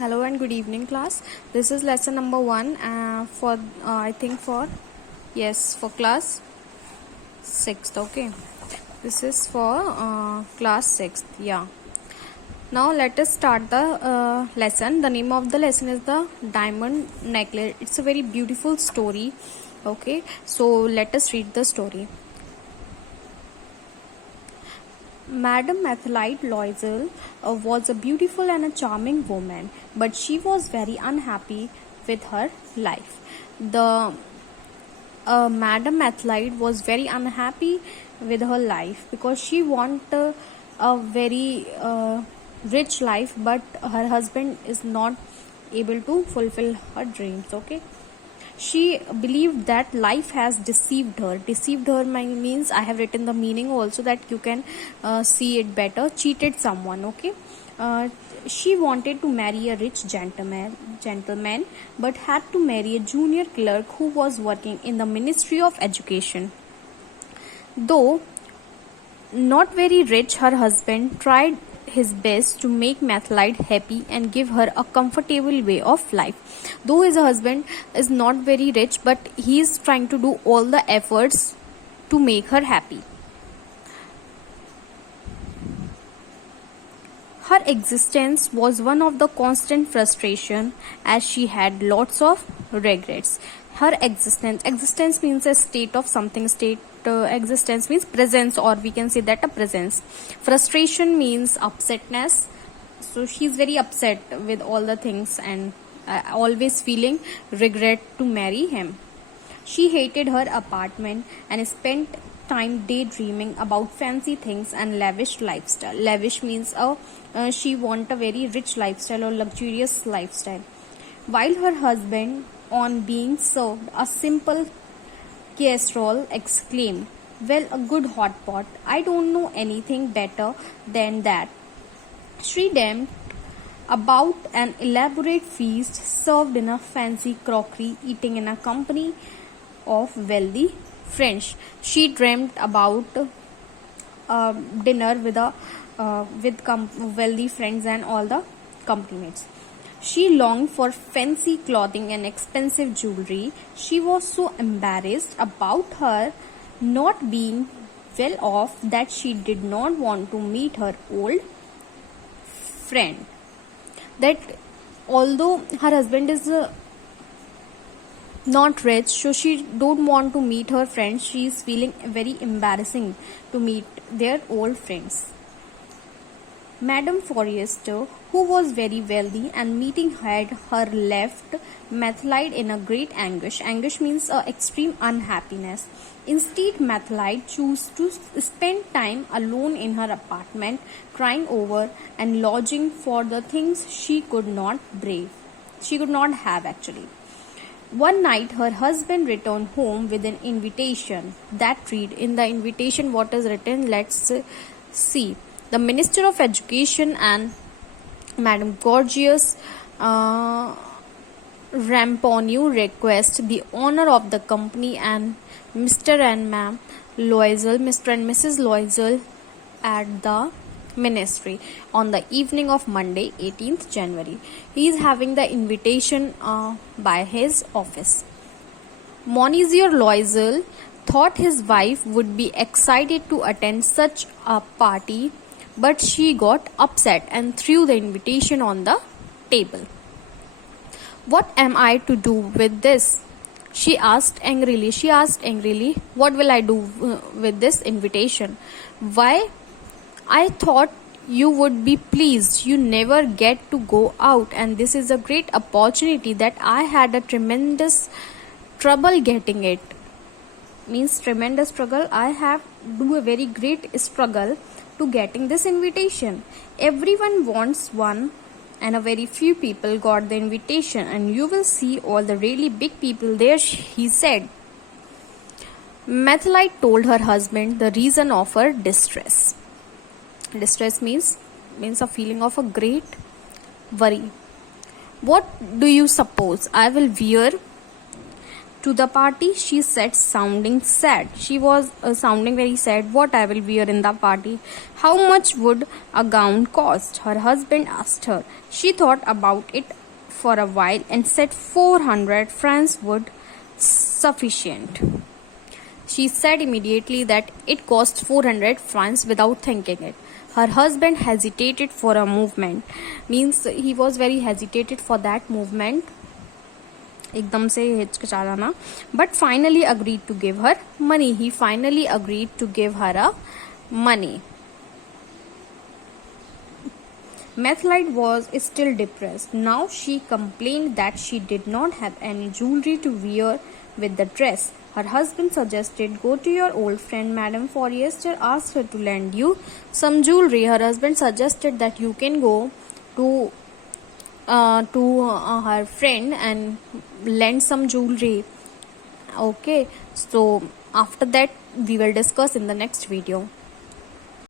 Hello and good evening, class. This is lesson number 1 for I think for class 6th. Okay, this is for class 6th. Yeah. Now let us start the lesson. The name of the lesson is the diamond necklace. It's a very beautiful story. Okay, so let us read the story. Madame Athelite Loisel was a beautiful and a charming woman, but she was very unhappy with her life. The Madame Athelite was very unhappy with her life because she wanted a very rich life, but her husband is not able to fulfill her dreams. Okay, she believed that life has deceived her means I have written the meaning also that you can see it better. Cheated someone. Okay, she wanted to marry a rich gentleman but had to marry a junior clerk who was working in the Ministry of Education. Though not very rich, her husband tried his best to make Mathelite happy and give her a comfortable way of life. Though his husband is not very rich, but he is trying to do all the efforts to make her happy. Her existence was one of the constant frustration as she had lots of regrets. Her existence means a state of something. Existence means presence, or we can say that a presence. Frustration means upsetness. So she's very upset with all the things and always feeling regret to marry him. She hated her apartment and spent time daydreaming about fancy things and lavish lifestyle. Lavish means she want a very rich lifestyle or luxurious lifestyle. While her husband, on being served a simple casserole, exclaimed, "Well, a good hot pot. I don't know anything better than that." She dreamed about an elaborate feast served in a fancy crockery, eating in a company of wealthy friends. She dreamed about dinner with wealthy friends and all the company mates. She longed for fancy clothing and expensive jewelry. She was so embarrassed about her not being well off that she did not want to meet her old friend. That although her husband is not rich, so she don't want to meet her friends. She is feeling very embarrassing to meet their old friends. Madame Forrester, who was very wealthy and meeting had her left Mathelite in a great anguish. Anguish means extreme unhappiness. Instead, Mathelite chose to spend time alone in her apartment, crying over and longing for the things she could not have actually. One night, her husband returned home with an invitation that read, in the invitation what is written, let's see. The Minister of Education and Madame Gorgeous Ramponneau request the honor of the company and Mr. and Ma'am Loisel, Mr. and Mrs. Loisel at the ministry on the evening of Monday, 18th January. He is having the invitation by his office. Monsieur Loisel thought his wife would be excited to attend such a party, but she got upset and threw the invitation on the table. "What am I to do with this?" she asked angrily. "What will I do with this invitation? Why, I thought you would be pleased. You never get to go out, and this is a great opportunity that I had a tremendous trouble getting it." Means tremendous struggle. I have do a very great struggle to getting this invitation. Everyone wants one, and a very few people got the invitation, and you will see all the really big people there, he said. Mathelite told her husband the reason of her distress. Distress means a feeling of a great worry. "What do you suppose I will wear to the party, she said, sounding sad. She was sounding very sad. What I will wear in the party? How much would a gown cost? Her husband asked her. She thought about it for a while and said 400 francs would sufficient. She said immediately that it cost 400 francs without thinking it. Her husband hesitated for a movement. Means he was very hesitated for that movement. एकदम से हिचकिचा जाना. But finally agreed to give her money. He finally agreed to give her a money. Methlite was still depressed. Now she complained that she did not have any jewelry to wear with the dress. Her husband suggested, go to your old friend Madame Forrester, ask her to lend you some jewelry. Her husband suggested that you can go to her friend and lend some jewelry. Okay, so after that we will discuss in the next video.